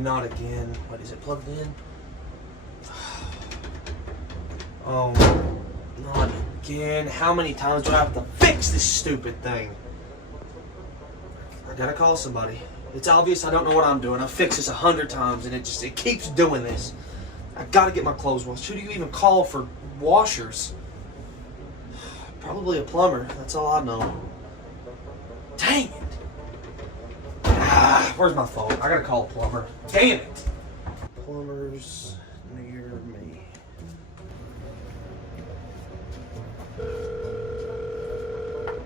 Not again. What is it plugged in? Oh, not again. How many times do I have to fix this stupid thing? I gotta call somebody. It's obvious I don't know what I'm doing. I've fixed this 100 times and it keeps doing this. I gotta get my clothes washed. Who do you even call for washers? Probably a plumber. That's all I know. Dang it. Where's my phone? I gotta call a plumber. Damn it! Plumbers near me.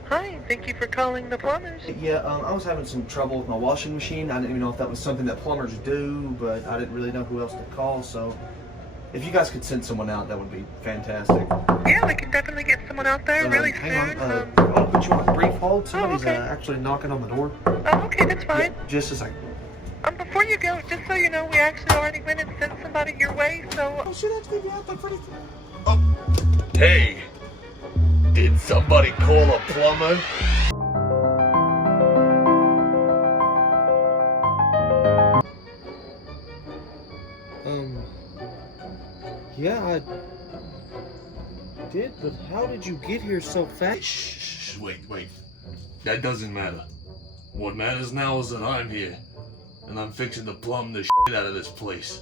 Hi, thank you for calling the plumbers. Yeah, I was having some trouble with my washing machine. I didn't even know if that was something that plumbers do, but I didn't really know who else to call, so if you guys could send someone out, that would be fantastic. Yeah, we can definitely get someone out there really soon. Hang on, I'll put you on a brief hold. Somebody's actually knocking on the door. Oh, okay, that's fine. Yeah, just a second. Before you go, just so you know, we actually already went and sent somebody your way, so... Oh, should actually be out there pretty... Hey, did somebody call a plumber? Yeah, I did, but how did you get here so fast? Shh, wait. That doesn't matter. What matters now is that I'm here, and I'm fixing to plumb the shit out of this place.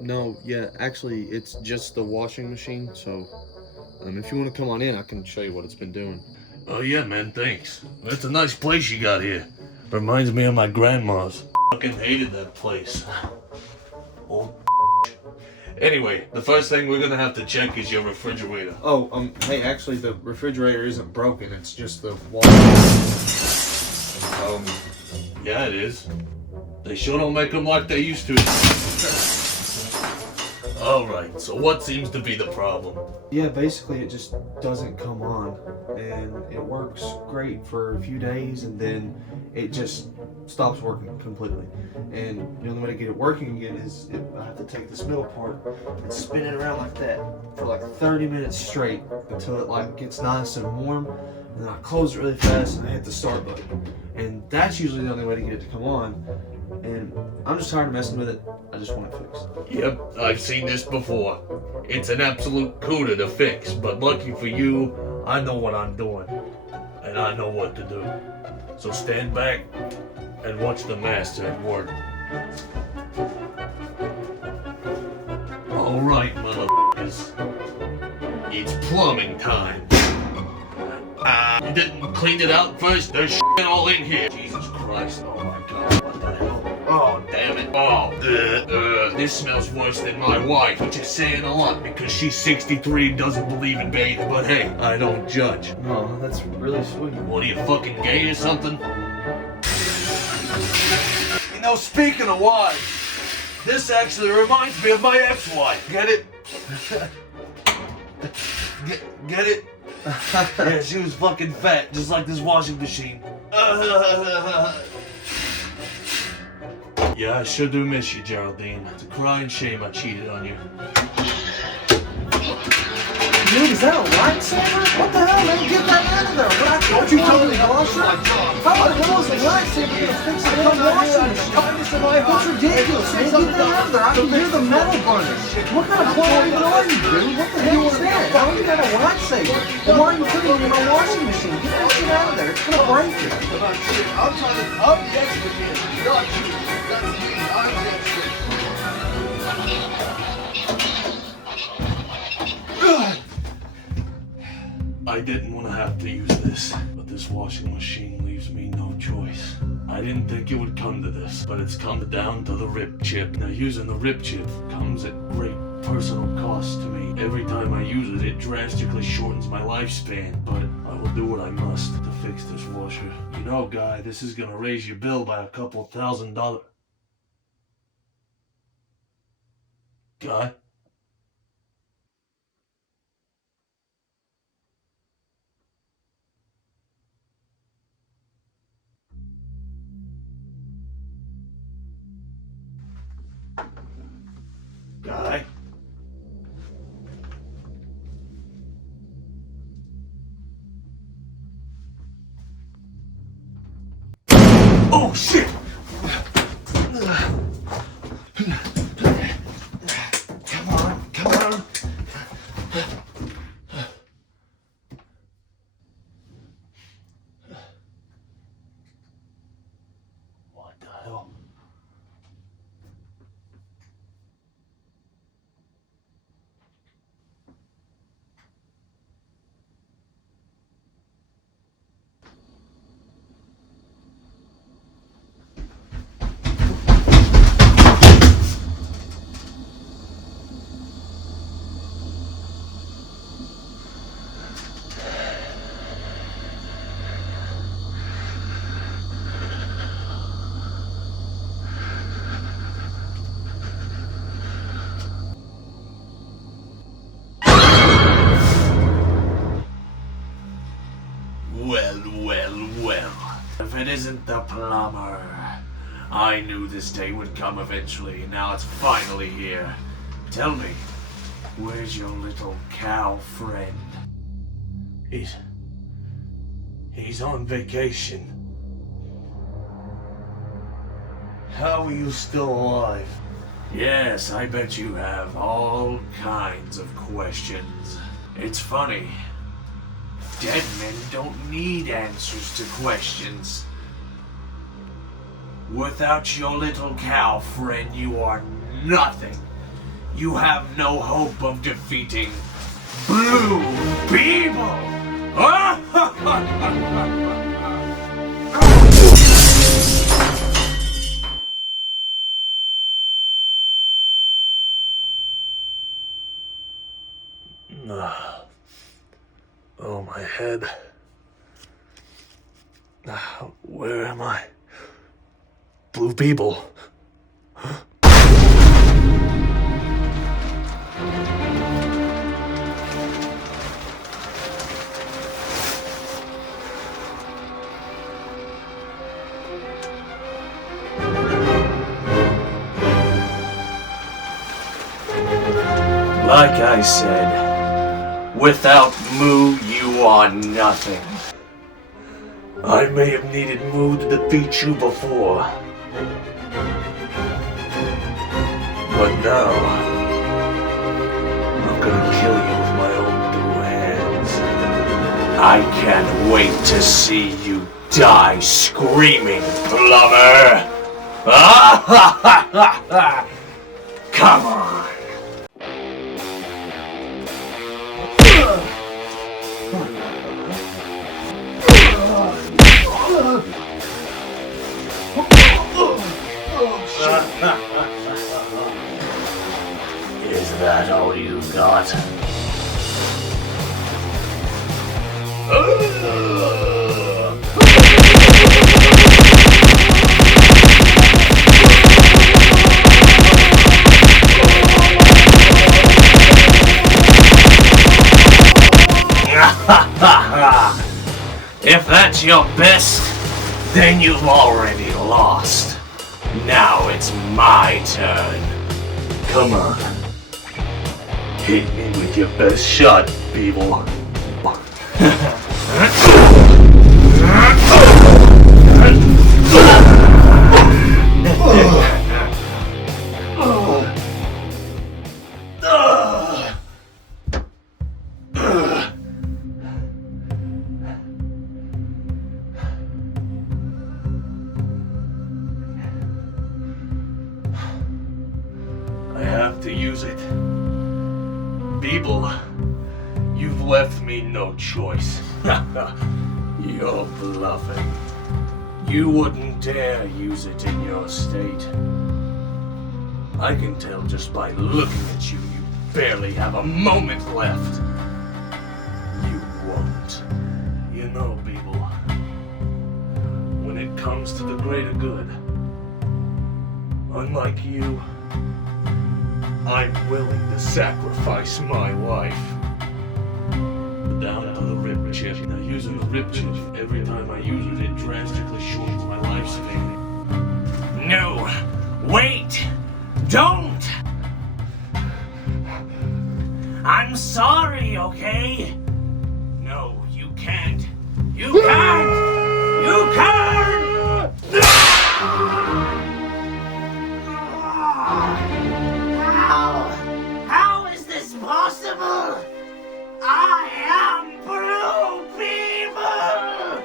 No, yeah, actually, it's just the washing machine, so, if you want to come on in, I can show you what it's been doing. Oh yeah, man, thanks. It's a nice place you got here. Reminds me of my grandma's. Fucking hated that place. Old. Anyway, the first thing we're gonna have to check is your refrigerator. Oh, hey, actually, the refrigerator isn't broken, it's just the wall. Yeah, it is. They sure don't make them like they used to. Alright, so what seems to be the problem? Yeah, basically it just doesn't come on, and it works great for a few days, and then it just stops working completely. And the only way to get it working again is I have to take this middle part and spin it around like that for like 30 minutes straight until it like gets nice and warm, and then I close it really fast and I hit the start button. And that's usually the only way to get it to come on. And I'm just tired of messing with it. I just want it fixed. Yep, I've seen this before. It's an absolute cooter to fix, but lucky for you, I know what I'm doing. And I know what to do. So stand back and watch the master at work. Alright, motherfuckers. It's plumbing time. You didn't clean it out first? There's shit all in here. Jesus Christ. Oh my God, what the hell? Oh, damn it. Oh, this smells worse than my wife, which is saying a lot because she's 63 and doesn't believe in bathing. But hey, I don't judge. Oh, that's really sweet. What, are you fucking gay or something? You know, speaking of wives, this actually reminds me of my ex-wife. Get it? Get it? Yeah, she was fucking fat, just like this washing machine. Yeah, I sure do miss you, Geraldine. It's a crying shame I cheated on you. Dude, is that a lightsaber? What the hell, man? Get that out of there! What you told me, washer? How is a lightsaber gonna fix it in a washing machine? That's ridiculous, man. Get that out of there. I can hear the metal burning. What kind of plumber even are you, dude? What the hell is that? How do you got a lightsaber? And why are you putting it in a washing machine? Get that shit out of there. It's gonna break it. I'm the expert here, not you. That's me. I'm the expert. I didn't want to have to use this, but this washing machine leaves me no choice. I didn't think it would come to this, but it's come down to the rip chip. Now, using the rip chip comes at great personal cost to me. Every time I use it, it drastically shortens my lifespan, but I will do what I must to fix this washer. You know, guy, this is gonna raise your bill by a couple $1,000. Guy? Guy? Oh, shit! Come on, come on. What the hell? Well. If it isn't the plumber. I knew this day would come eventually, and now it's finally here. Tell me, where's your little cow friend? He's on vacation. How are you still alive? Yes, I bet you have all kinds of questions. It's funny. Dead men don't need answers to questions. Without your little cow friend, you are nothing. You have no hope of defeating Blue People! Oh, my head. Where am I? Blue People. Like I said, without Moo, you are nothing. I may have needed Moo to defeat you before. But now, I'm gonna kill you with my own two hands. I can't wait to see you die screaming, Plumber! Come on! Is that all you got? If that's your best, then you've already lost. Now it's my turn. Come on. Hit me with your best shot, people. use it. Beeble, you've left me no choice. You're bluffing. You wouldn't dare use it in your state. I can tell just by looking at you, you barely have a moment left. You won't. You know, Beeble, when it comes to the greater good, unlike you, I'm willing to sacrifice my life. Down to the rib chip. Now using the rib chip, every time I use it, it drastically shortens my lifespan. No! Wait! Don't! I'm sorry, okay? No, you can't. You can't! You can't! How is this possible? I am Blue Beaver!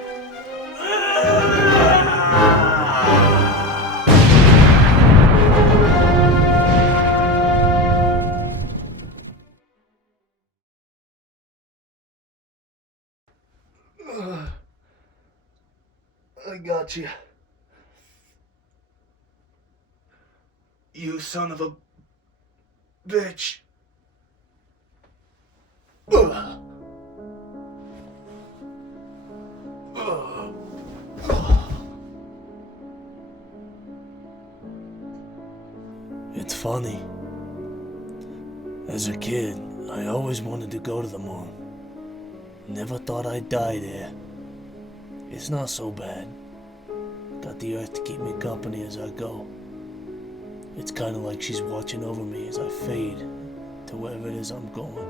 I got you. You son of a bitch. It's funny. As a kid, I always wanted to go to the moon. Never thought I'd die there. It's not so bad. Got the Earth to keep me company as I go. It's kind of like she's watching over me as I fade to wherever it is I'm going.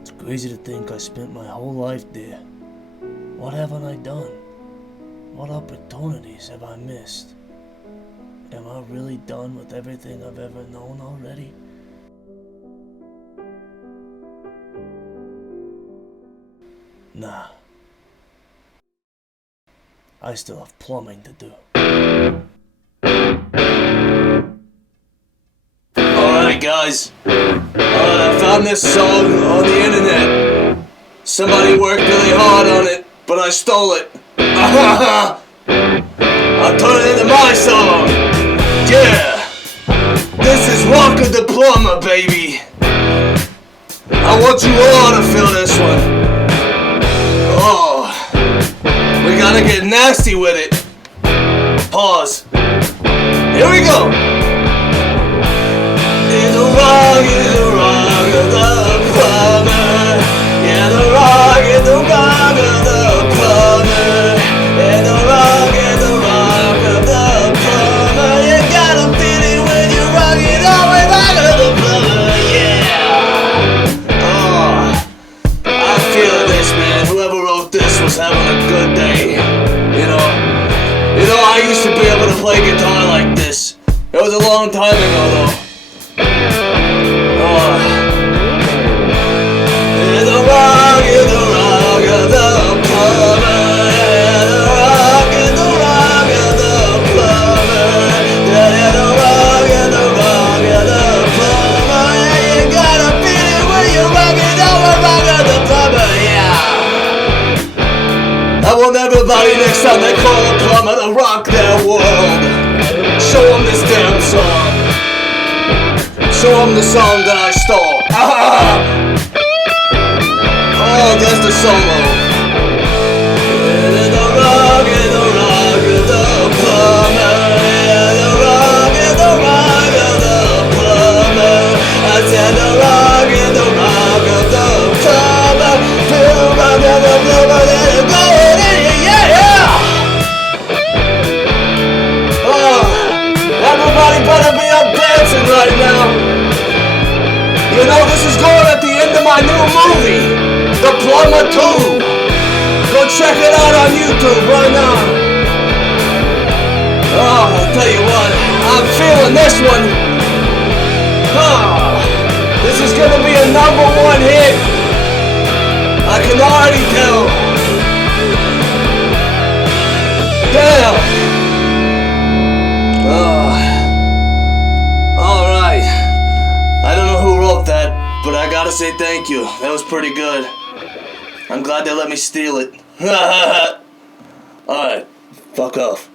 It's crazy to think I spent my whole life there. What haven't I done? What opportunities have I missed? Am I really done with everything I've ever known already? Nah. I still have plumbing to do. Alright guys, I found this song on the internet. Somebody worked really hard on it, but I stole it. I turned it into my song. Yeah, this is Walker the Plumber, baby. I want you all to feel this one. Oh, we gotta get nasty with it. Pause. Here we go. In the rock of the plumber. Yeah, the rock of the plumber. In the rock of the plumber. You gotta feel it when you rock it all the rock of the plumber. Yeah. Oh, I feel this, man. Whoever wrote this was having a good day. You know, I used to be able to play guitar like this. It was a long time ago, though. I want everybody next time they call a plumber to rock their world. Show them this damn song. Show them the song that I stole. Oh, there's the solo. In the rock of the plumber. In the rock of the plumber. I said the rock of the plumber. Feel the rock of the plumber. Let it go. Everybody better be up dancing right now. You know, this is going at the end of my new movie, The Plumber 2. Go check it out on YouTube right now. Oh, I'll tell you what, I'm feeling this one. Oh, this is gonna be a #1 hit. I can already tell. Damn. I gotta say thank you. That was pretty good. I'm glad they let me steal it. Alright, fuck off.